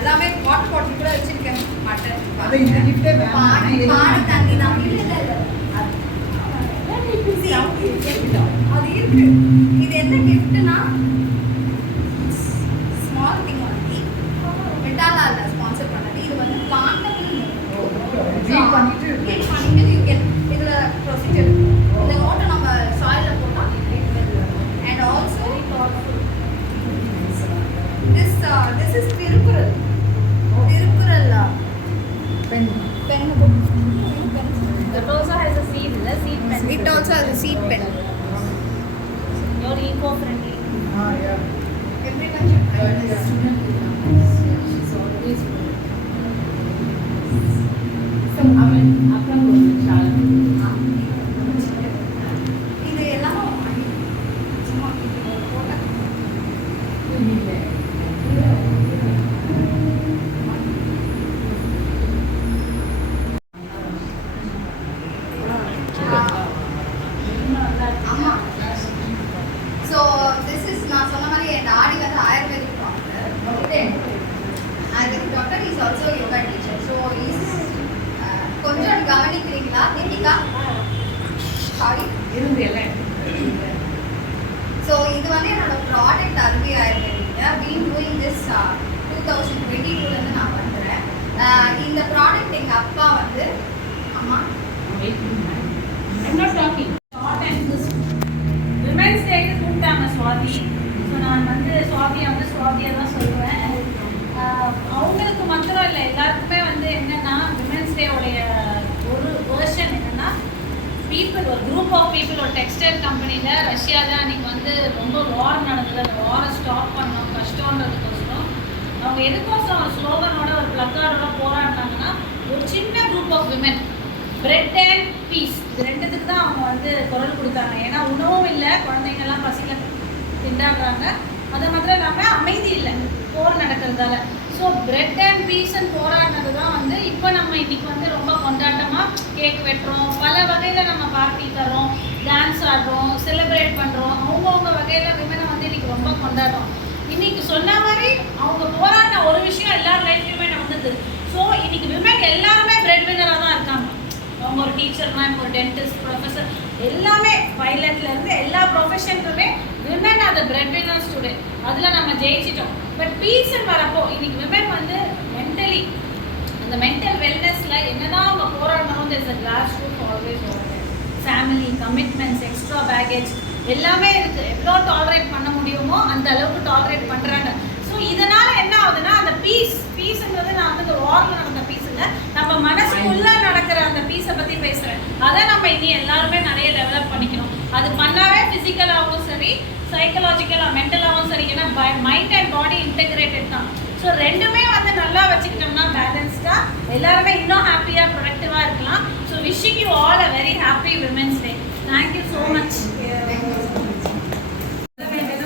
எல்லாமே water bottle கூட வச்சிருக்கேன் மாட்டேன். அது இந்த கிஃப்டே பாடு தண்ணி தான் இல்ல அது இருக்கு. இது என்ன கிஃப்ட்னா ஸ்மால் திங் ஒன்லி. மெட்டாலா இல்ல ஸ்பான்சர் பண்ணது. இது வந்து பிளான்டபிள் பண்ணிட்டு யூ கேன் இதுல ப்ரொசீஜர் இந்த நோட்டை நம்ம சாயில போட்டா and also this is Thirukkural pen. That also has a seed, the seed pen. It also has a seed pen. You're eco-friendly. yeah. Everyone should try this. She's always some appan இது எல்லாம் சும்மா போட்டா ஆமா. So this is நான் சொன்ன மாதிரி என் ஆடி வந்து ayurvedic doctor. Ayurvedic doctor is also yoga teacher. So is கொஞ்சம் கவனிக்கிறீங்களா தீபிகா? சாரி. ஸோ இது வந்து என்னோட ப்ராடக்ட் அருவி ஆயுர்வேதிக். பீன் டூயிங் திஸ் 2022 நான் பண்ணுறேன். இந்த ப்ராடக்ட் எங்கள் அப்பா வந்து அம்மா I'm not talking. Short and this Women's Day க்கு கூப்பிட்டாங்க சுவாதி. ஸோ நான் வந்து சுவாதியை தான் சொல்லுவேன். அவங்களுக்கு மாத்திரம் இல்லை, எல்லாருக்குமே வந்து என்னென்னா விமென்ஸ் டே உடைய ஒரு வேர்ஷன் என்னென்னா பீப்புள், ஒரு குரூப் ஆஃப் பீப்புள் ஒரு டெக்ஸ்டைல் கம்பெனியில் ரஷ்யாவில் அன்றைக்கி வந்து ரொம்ப வார் நடந்தது. அந்த வாரை ஸ்டாப் பண்ணோம் கஷ்டன்றதுக்கோசரம் அவங்க எதுக்கோசரம் ஒரு ஸ்லோகனோட ஒரு பிளக்கார்டோட போராடினாங்கன்னா ஒரு சின்ன group of women bread and peace இது ரெண்டுத்துக்கு தான் அவங்க வந்து குரல் கொடுத்தாங்க. ஏன்னா உணவும் இல்லை, குழந்தைங்கள்லாம் பசியில் திண்டாடுறாங்க, அது மாத்திரம் இல்லாமல் அமைதி இல்லை போர் நடக்கிறதால. ஸோ பிரெட் அண்ட் பீஸ்ன்னு போராடினது தான் வந்து இப்போ நம்ம இன்றைக்கி வந்து ரொம்ப கொண்டாட்டமாக கேக் வெட்டுறோம், பல வகையில் நம்ம பார்ட்டி தரோம், டான்ஸ் ஆடுறோம், செலிப்ரேட் பண்ணுறோம். அவங்கவுங்க வகையில் விமனை வந்து இன்றைக்கி ரொம்ப கொண்டாடுறோம். இன்றைக்கி சொன்ன மாதிரி அவங்க போராடின ஒரு விஷயம் எல்லார் லைஃப்லையுமே நடந்தது. ஸோ இன்றைக்கி விமன் எல்லாருமே பிரெட் வின்னராக தான் இருக்காங்க. அவங்க ஒரு டீச்சர்னா, இப்போ ஒரு டென்டிஸ்ட், ப்ரொஃபஸர், எல்லாமே பைலட்லேருந்து எல்லா ப்ரொஃபஷனுக்குமே விமன் அது பிரெட் வின்னர்ஸ் டுடே. அதில் நம்ம ஜெயிச்சிட்டோம். பட் பீஸ்ன்னு வரப்போ இன்றைக்கி விமன் வந்து மென்டலி அந்த மென்டல் வெல்னஸில் என்னதான் அவங்க போராடணும், there's a glass roof always over there. Family commitments, extra baggage எல்லாமே இருக்குது. எவ்வளோ டாலரேட் பண்ண முடியுமோ அந்த அளவுக்கு டாலரேட் பண்ணுறாங்க. ஸோ இதனால் என்ன ஆகுதுன்னா அந்த பீஸுங்கிறது நான் வந்து இந்த வாரில் நடந்த பீஸ் இல்லை, நம்ம மனசுக்குள்ளே நடக்கிற அந்த பீஸை பற்றி பேசுகிறேன். அதை நம்ம இனி எல்லாருமே நிறைய டெவலப் பண்ணிக்கணும். அது பண்ணாவே ஃபிசிக்கலாகவும் சரி, சைக்கலாஜிக்கலாக மென்டலாகவும் சரி. ஏன்னா மைண்ட் அண்ட் பாடி இன்டெகிரேட்டட் தான். ஸோ ரெண்டுமே வந்து நல்லா வச்சுக்கிட்டோம்னா பேலன்ஸ்டாக எல்லாருமே இன்னும் ஹாப்பியாக ப்ரொடக்டிவாக இருக்கலாம். So wishing you all a very happy women's day. Thank you so much.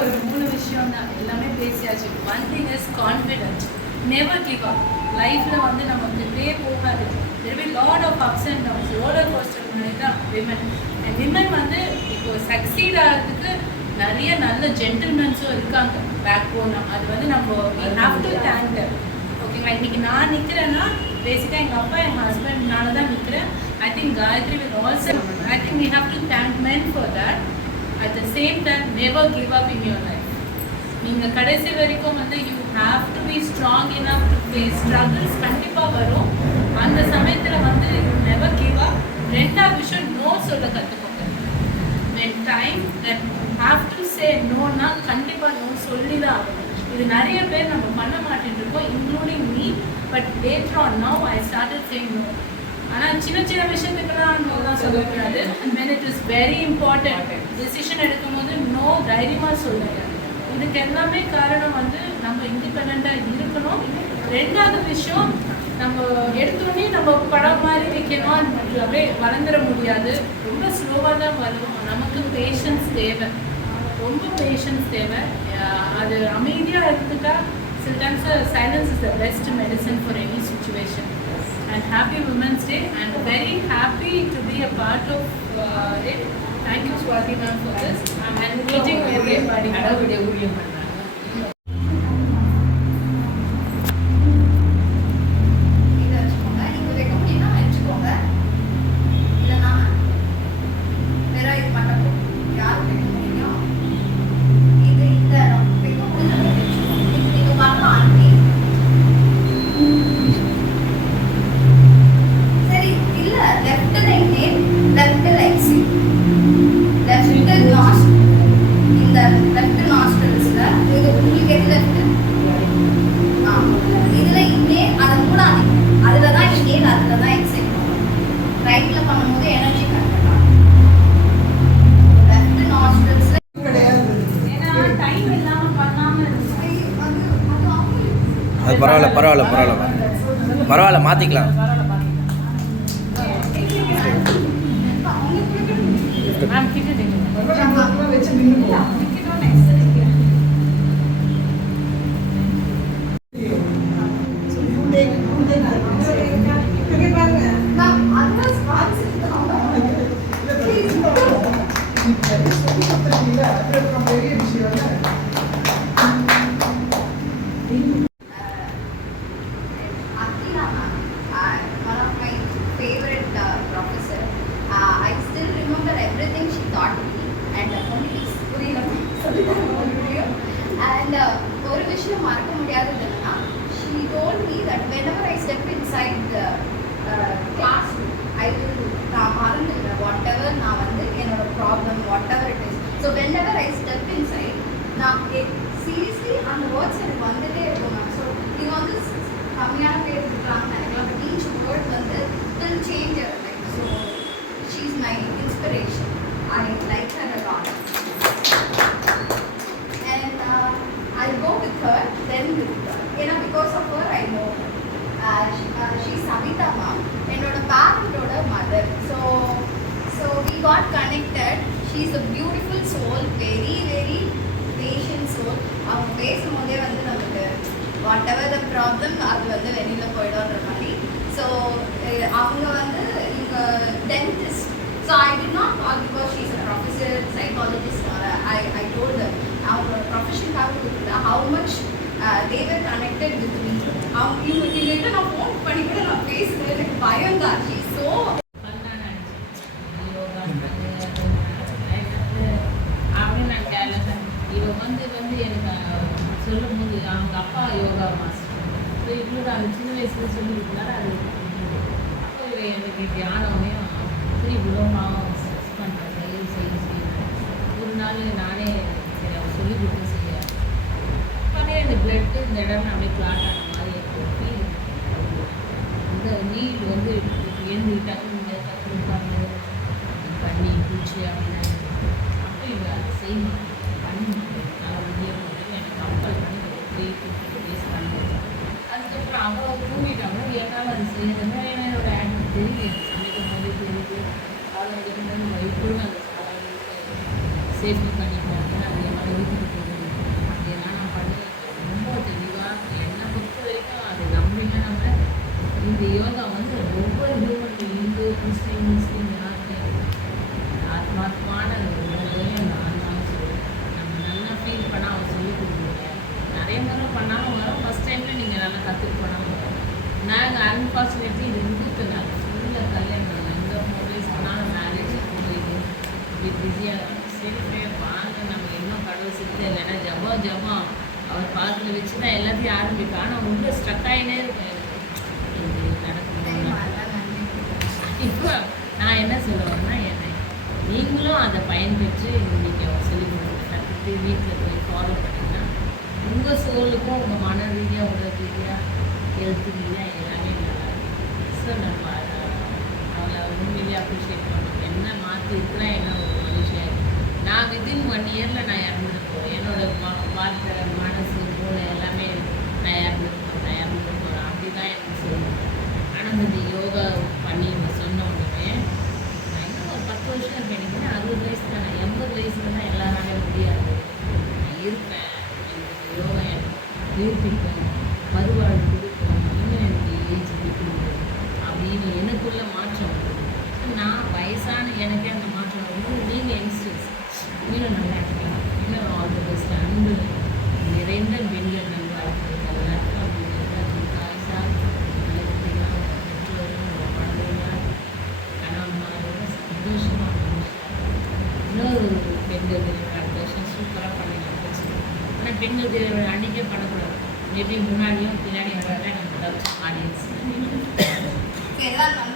ஒரு 3 விஷயம் தான், எல்லாமே பேசியாச்சு. One thing is confident. Never give up. லைஃப்பில் வந்து நமக்கு டே போகாது. There will lot of ups and downs. Roller coaster மாதிரி தான் விமன். அண்ட் விமன் வந்து இப்போ சக்சீட் ஆகிறதுக்கு நிறைய நல்ல ஜென்டில்மென்ஸும் இருக்காங்க பேக் போனால். அது வந்து நம்ம வி ஹாவ் டு தேங்க். ஓகேங்களா? இன்றைக்கி நான் நிற்கிறேன்னா பேசிக்காக எங்கள் அப்பா எங்கள் ஹஸ்பண்ட்னால தான் நிற்கிறேன். I think Gayathri will also. I think we have to thank men for that. At the same time never give up in your life. நீங்கள் கடைசி வரைக்கும் வந்து you have to be strong enough to face struggles. கண்டிப்பாக வரும். அந்த சமயத்தில் வந்து you never give அப். ரெண்டாவது விஷயம், நோ சொல்ல கற்றுக்கோங்க. When time that have to say நோன்னா கண்டிப்பாக நோ சொல்லி தான் ஆகணும். இது நிறைய பேர் நம்ம பண்ண மாட்டேன்னு இருக்கோம், including me. But later on now I started saying no. ஆனால் சின்ன சின்ன விஷயத்துக்கெல்லாம் நோ தான் சொல்லக்கூடாது. And when it is very important decision எடுக்கும் போது நோ தைரியமாக சொல்லுங்க. இதுக்கு எல்லாமே காரணம் வந்து நம்ம இண்டிபெண்ட்டாக இருக்கணும். ரெண்டாவது விஷயம், நம்ம எடுத்தோடனே நம்ம படம் மாதிரி வைக்கணும், அப்படியே வளர்ந்துட முடியாது. ரொம்ப ஸ்லோவாக தான் வரும். நமக்கு பேஷன்ஸ் தேவை, ரொம்ப பேஷன்ஸ் தேவை. அது அமைதியாக இருந்துட்டா Sometimes silence is the best medicine for any situation. And happy Women's Day, and very happy to be a part of it. Thank you, Swati ma'am, for this. I'm meeting everybody. இதை வச்சுக்கோங்க. நீங்க வைக்க முடியும்னா வச்சுக்கோங்க. இல்லைன்னா வெறும் இது மட்டும் போதும். யார் வைக்க முடியும்? இது இந்த இடம் வைக்க முடியும். நீங்க பண்ணலாம் ஆண்டி. சரி இல்ல லெஃப்ட் லைன் லெஃப்ட் லைன் சி லெஃப்ட் நாஸ்ட் இந்த லெஃப்ட் நாஸ்ட்ரல்ஸ்ல இது உங்களுக்கு எது லெஃப்ட் இதுல இன்னே அதை மூடாதீங்க. அதுல தான் இன்னேல் அதுல தான் எக்ஸைட் பண்ணும். ரைட்ல பண்ணும்போது எனர்ஜி கன்வெர்ட் ஆகும். லெஃப்ட் நாஸ்ட்ரல்ஸ்ல ஏன்னா டைம் இல்லாம பண்ணாம இருந்துச்சு. அது பரவாயில்ல மாற்றிக்கலாம். மேம் கிட்ட வச்சு நின்று Akila ma'am, one of my favorite professor. I still remember everything she taught me and only புரியல and ஒரு விஷயம் மறக்க முடியாதது என்னன்னா she told me that whenever I step inside the classroom I will நான் மறந்துடுவேன் whatever நான் வந்து என்னோட problem whatever it is. So whenever I step inside நான் seriously அந்த words எனக்கு வந்துட்டே இருக்கும் மேம். ஸோ இது வந்து கம்மியான பேர் இருக்கிறாங்கன்னு நினைக்கலாம். பட் each word வந்து will change your life. So she is my inspiration. I like her a lot. And I'll go with her, then with her. Because of her I know her. She's Savita ma'am, என்னோட parent-ஓட mother. So we got connected. She's a beautiful soul, very very patient soul. அவங்க பேசும்போதே வந்து நமக்கு whatever the problem அது வந்து வெளியில் போயிடும்ன்ற மாதிரி. So அவங்க வந்து இவங்க dentist. So I did not call because she's a professor, psychologist or I told her அவங்களோட ப்ரொஃபஷனுக்காக கொடுக்கல how much they were connected with me. அவங்க இவங்ககிட்ட நான் ஃபோன் பண்ணி கூட நான் பேசுகிறேன். எனக்கு பயம் தான். She is so அப்படின்னு நான் கேட்டேன். இவ வந்து எனக்கு சொல்லும் போது அவங்க அப்பா யோகா மாஸ்டர். ஸோ இவ்வளோ அந்த சின்ன வயசுல சொல்லி கொடுத்தாரு. அது அப்போ எனக்கு தியானமே இவ்வளோ பாவம் ஸ்ட்ரெஸ் பண்ணுறேன் செய்ய ஒரு நாள் நானே சரி அவங்க சொல்லி கொடுத்து செய்ய அப்படியே இந்த பிளட்டு இந்த இடம் அப்படியே கிளாட் ஆன மாதிரி எனக்கு ஒரு ஃபீல். இந்த நீட் வந்து ஏந்துக்கிட்டாங்க இந்த கற்றுருப்பாங்க பண்ணி பூச்சி அப்படின்னா அப்போ இவங்க செய்யணும் பண்ணி நல்லா வெளியே போட்டு எனக்கு கம்பல் பண்ணி ஒரு 3-50 days பண்ணி அதுக்கப்புறம் அவள் தூங்கிட்டாங்க. என்னால் அது செய்யணும்னா என்னோட ஆக்ட் தெரியும் சமைக்கும் போதே தெரியுது. அவளோட வைப்பும் அந்த சேஃப்டி பண்ணிப்பாங்க. அது என்னோட வீட்டுக்கு போகுது அப்படியெல்லாம் நான் பண்ணி ரொம்ப தெளிவாக என்னை பொறுத்த வரைக்கும் அது நம்பினா நம்ம இந்த யோகா வந்து ஒவ்வொரு ஹியூமன் இந்து முஸ்லீம் யாருமே ஆத்மாத்மான உணர்வையும் நான் சொல்லுவேன். நம்ம நல்லா ஃபீல் பண்ணால் அவன் சொல்லி கொடுக்குறீங்க. நிறைய முறை பண்ணாலும் வரும். ஃபஸ்ட் டைமில் நீங்கள் நல்லா கற்றுட்டு பண்ணாமல் வரும். நாங்கள் அன்ஃபார்ச்சுனேட்லி இது இந்துத்துனால ஸ்கூலில் கல்யாணம் எந்த 4 days ஆனாலும் மேரேஜ் போயிட்டு இப்படி பிஸியாக சரி வாங்க நம்ம இன்னும் கடவுள் சித்த இல்லைன்னா ஜபம் அவர் பாதத்தில் வச்சு தான் எல்லாத்தையும் ஆரம்பிப்பேன். ஆனால் உள்ள ஸ்ட்ரக் ஆகினே இருக்கேன். இது நடக்கணும். இப்போ நான் என்ன சொல்லுவேன்னா என்னை நீங்களும் அதை பயன்பெற்று நீங்கள் சொல்லிக் கொடுங்க கற்றுட்டு வீட்டில் போய் ஃபாலோ பண்ணிங்கன்னா உங்கள் சோலுக்கும் உங்கள் மன ரீதியாக உடல் ரீதியாக ஹெல்த் ரீதியாக எல்லாமே நல்லா இருக்கும். ஸோ நம்ம அவளை உண்மையிலேயே அப்ரிஷியேட் பண்ணணும். என்ன மாற்றி இருக்கிறா என்ன ஒரு மனுஷன். நான் வித்தின் 1 yearல் நான் இறந்துருப்போம். என்னோட வார்த்தை மனசு மூளை எல்லாமே நான் இறந்துருப்போம் அப்படி தான் எனக்கு சொல்லணும். ஆனால் இந்த யோகா பண்ணி சொன்ன உடனே நான் இன்னும் ஒரு 10 வருஷம் இருப்பேன். எனக்கு 60 வயசு தான். 80 வயசுல தான் எல்லாராலையும் முடியாது. நான் இருப்பேன். எனக்கு யோகா எனக்கு உயிர்ப்பிக்கணும், மறுவாழ்வு கொடுக்கணும், இன்னும் எனக்கு ஏஜ் இருக்குது அப்படின்னு எனக்குள்ள மாற்றம் வரும். நான் வயசான எனக்கே அந்த மாற்றம் வரும். நீங்கள் யங்ஸ்டர்ஸ் இன்னும் நல்லா இருக்கலாம், இன்னும் ஆல் தி பெஸ்ட். அன்பு நிறைந்த பெண்கள் நல்வாழ்த்துக்கள். எல்லாருக்கும் அப்படிங்கிறது தாய்சார் நல்லபடியாக பெற்றோரும் குழந்தைகள் கணவன்மாரோட சந்தோஷமாக இன்னொரு பெண்கள் தினம் அடுத்த வருஷம் சூப்பராக பண்ணிக்கலாம். ஆனால் பெண்கள் தினம் அன்றைக்கே பண்ணக்கூடாது. மேபி முன்னாடியும் பின்னாடியும் வர நம்ம ஆடியன்ஸ் எல்லாம்